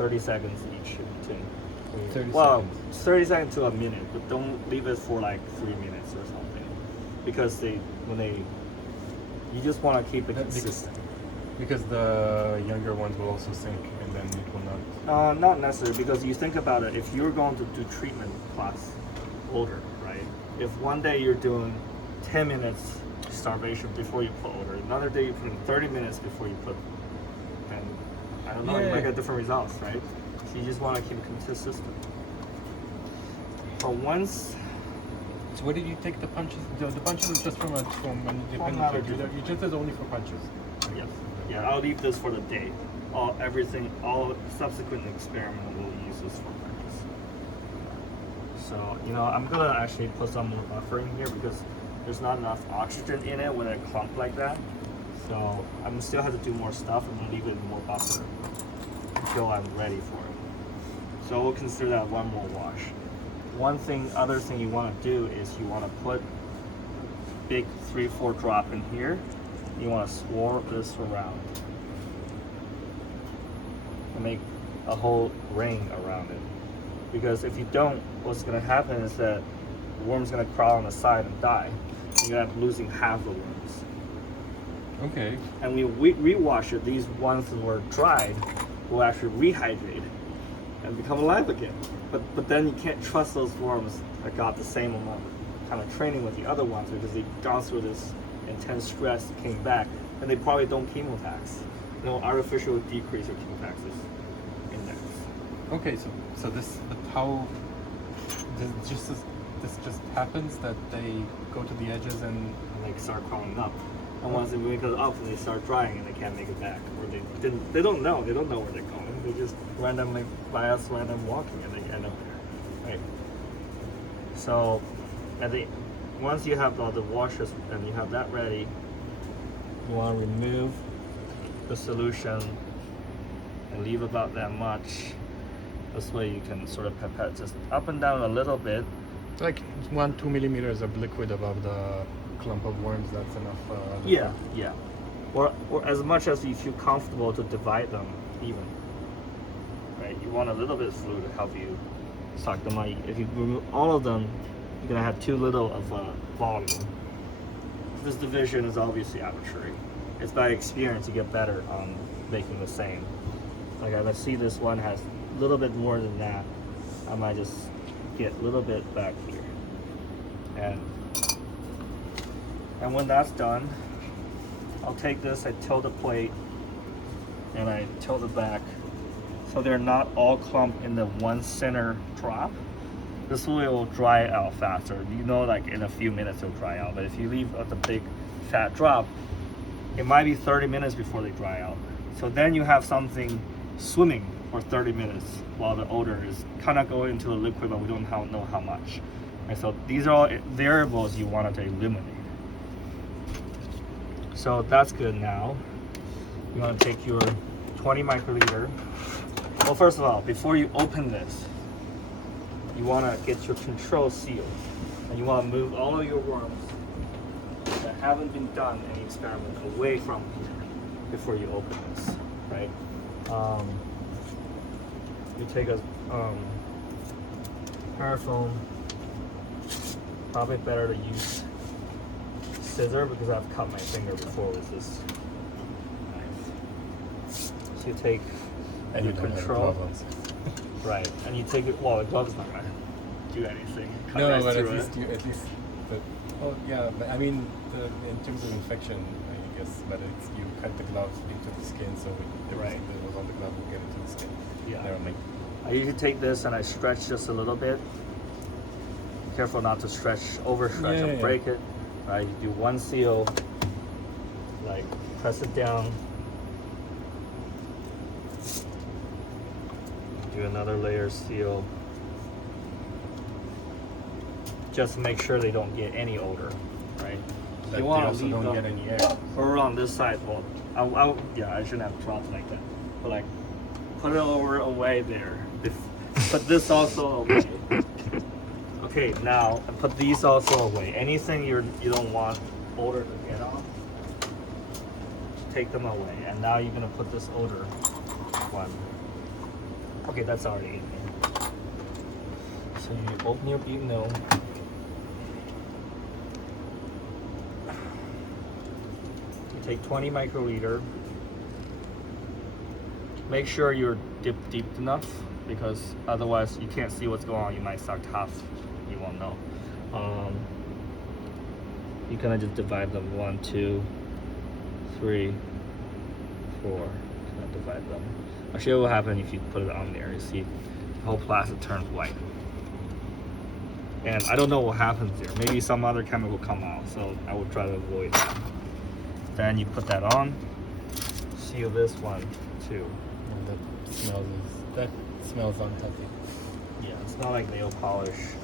30 seconds each in between. 30 Well, seconds. 30 seconds to a minute, but don't leave it for like 3 minutes or something, because you just want to keep it consistent. Because the younger ones will also sink, and then it will not. Not necessarily, because you think about it. If you're going to do treatment class older, right? If one day you're doing 10 minutes starvation before you put odor, another day you put in 30 minutes before you put, and I don't know, you might get different results, right? So you just want to keep it consistent. But once, So where did you take the punches? The punches are just from when you another penetrate. You just did only for punches. yes, yeah, I'll leave this for the day. All subsequent experiment will use this for practice. So I'm gonna actually put some more buffer in here because there's not enough oxygen in it when it clump like that. So I'm still have to do more stuff. I'm gonna leave it more buffer until I'm ready for it. So we'll consider that one more wash. Other thing you want to do is you want to put big 3-4 drop in here. You want to swirl this around and make a whole ring around it. Because if you don't, what's going to happen is that the worm's going to crawl on the side and die. You end up losing half the worms. Okay. And when we rewash it, these ones that were dried will actually rehydrate and become alive again. But then you can't trust those worms that got the same amount of kind of training with the other ones, because they've gone through this intense stress, came back, and they probably don't chemotax. Artificial decrease your chemotaxis index. Okay, so this, but how this just happens that they go to the edges and They start crawling up. And once they make it up, they start drying and they can't make it back. Or they don't know where they're going. They just randomly random walking and they end up there. Right. So once you have all the washes and you have that ready, you want to remove the solution and leave about that much. This way you can sort of pipette just up and down a little bit. like 1-2 millimeters of liquid above the clump of worms. That's enough. Yeah. Or as much as you feel comfortable to divide them even. Right? You want a little bit of fluid to help you suck them out. If you remove all of them, you're gonna have too little of a volume. This division is obviously arbitrary. It's by experience you get better on making the same. Like if I see this one has a little bit more than that, I might just get a little bit back here. And when that's done, I'll take this, I tilt the plate, and I tilt it back so they're not all clumped in the one center drop. This way it will dry out faster. Like in a few minutes it'll dry out. But if you leave the big fat drop, it might be 30 minutes before they dry out. So then you have something swimming for 30 minutes while the odor is kind of going into the liquid, but we don't know how much. And so these are all variables you want to eliminate. So that's good now. You want to take your 20 microliter. Well, first of all, before you open this, you want to get your control seal. And you want to move all of your worms that haven't been done any experiment away from here before you open this, right? You take a parafoam. Probably better to use scissor because I've cut my finger before with this knife. So you take and your you don't control, have problems. right? And you take it. Well, the glove's not gonna do anything. Cut No, right but through at least. But, oh yeah, but I mean, in terms of infection, I guess, but you cut the glove into the skin, so everything that was on the glove will get into the skin. Yeah. Never mind. I usually take this and I stretch just a little bit. Careful not to overstretch and break it. Right, you do one seal, like press it down. Do another layer seal. Just to make sure they don't get any odor, right? That You want they to also leave don't them get any air. or on this side. Well, I shouldn't have dropped like that. But like, put it away there. Put this also away. Okay, now I put these also away. Anything you don't want odor to get on, take them away. And now you're gonna put this odor one Okay, that's already in there. So you open your bead mill. You take 20 microliter. Make sure you're dipped deep enough because otherwise you can't see what's going on. You might suck half. You won't know. You kind of just divide them 1, 2, 3, 4. Kind of divide them. I'll show you what will happen if you put it on there. You see the whole plastic turns white. And I don't know what happens there. Maybe some other chemical will come out, so I would try to avoid that. Then you put that on. Seal this one too. And that smells unhealthy. Yeah, it's not like nail polish.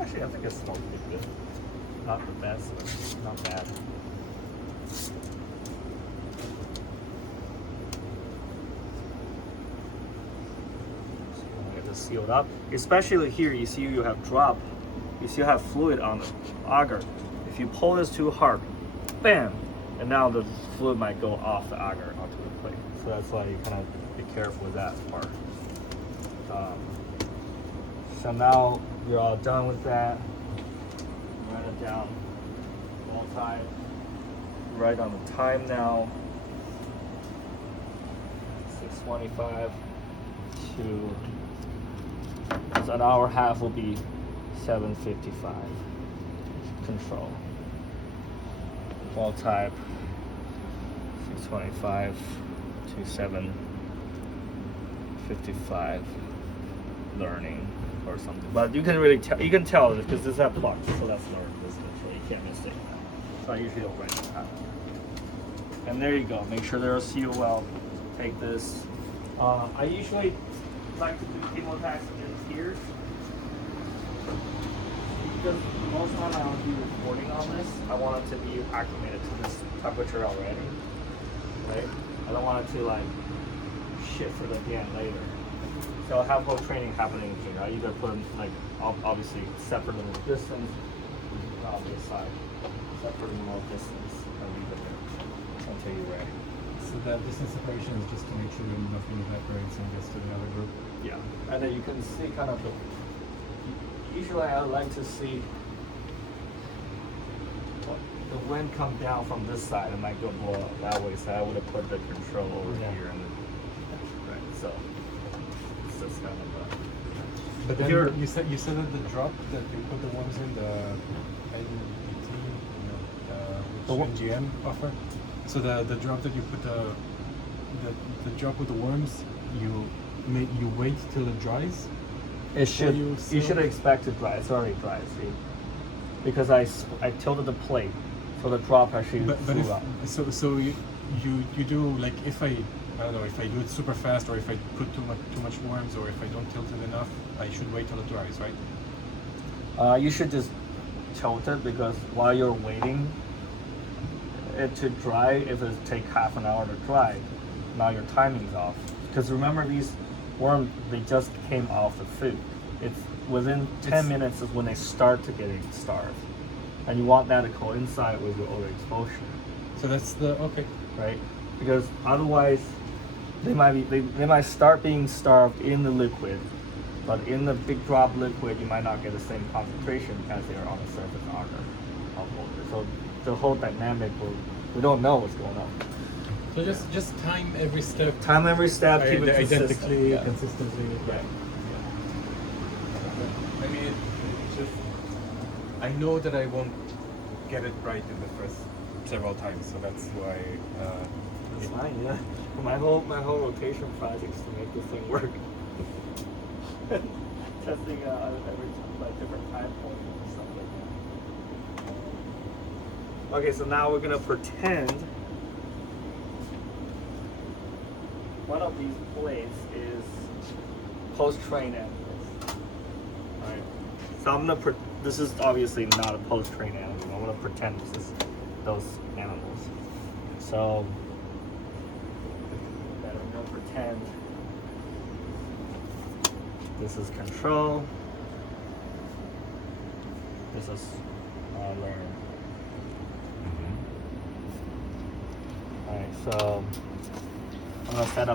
Actually, I think it smells pretty good. Not the best, but not bad. So you want to get this sealed up. Especially here, you see you have drop. You still have fluid on the agar. If you pull this too hard, bam! And now the fluid might go off the agar onto the plate. So that's why you kind of be careful with that part. So now you're all done with that. Write it down. All time. Write on the time now. 6:25 to. So an hour and a half will be 7:55. Control. Wall type. 6:25 to 7:55. Learning. Or something, but you can really tell. You can tell because this is plugged, so that's learned. This control, you can't mistake that. So I usually don't write it out. And there you go. Make sure they're sealed well. Take this. I usually like to do chemotaxis in here because most of the time I'll be recording on this. I want it to be acclimated to this temperature already, right? I don't want it to like shift it again later. So I'll have whole training happening here. I either put them like obviously separate them in distance, on this side, separate them more distance, and leave it there until you're ready. So that distance separation is just to make sure that nothing evaporates and gets to the other group. Yeah, and then you can see kind of the. Usually I like to see the wind come down from this side and might go blow up that way. So I would have put the control over here and right. So. Kind of but then you said that the drop that you put the worms in the NET, which NGM offer. So the drop that you put the drop with the worms, you wait till it dries. It should. You should expect to dry. It's already dry. See, because I tilted the plate, so the drop actually flew up. So you do like if I don't know if I do it super fast or if I put too much worms or if I don't tilt it enough, I should wait till it dries, right? You should just tilt it because while you're waiting it to dry, if it take half an hour to dry, now your timing's off. Because remember these worms, they just came off the food. It's within 10 minutes is when they start to getting starved, and you want that to coincide with your overexposure. So that's the okay, right? Because otherwise. They might start being starved in the liquid, but in the big drop liquid, you might not get the same concentration as they are on the surface agar of water. So the whole dynamic, we don't know what's going on. So just time every step. Time every step, keep it identically, consistent. consistently. Right. I mean, it's just I know that I won't get it right in the first several times, so that's why. It's fine, yeah. My whole rotation project is to make this thing work. Testing every like different time points and stuff like that. Okay, so now we're gonna pretend one of these plates is post-train animals. Alright. So I'm gonna this is obviously not a post-train animal. I'm gonna pretend this is those animals. So pretend this is control, this is learn. Alright, so I'm gonna set up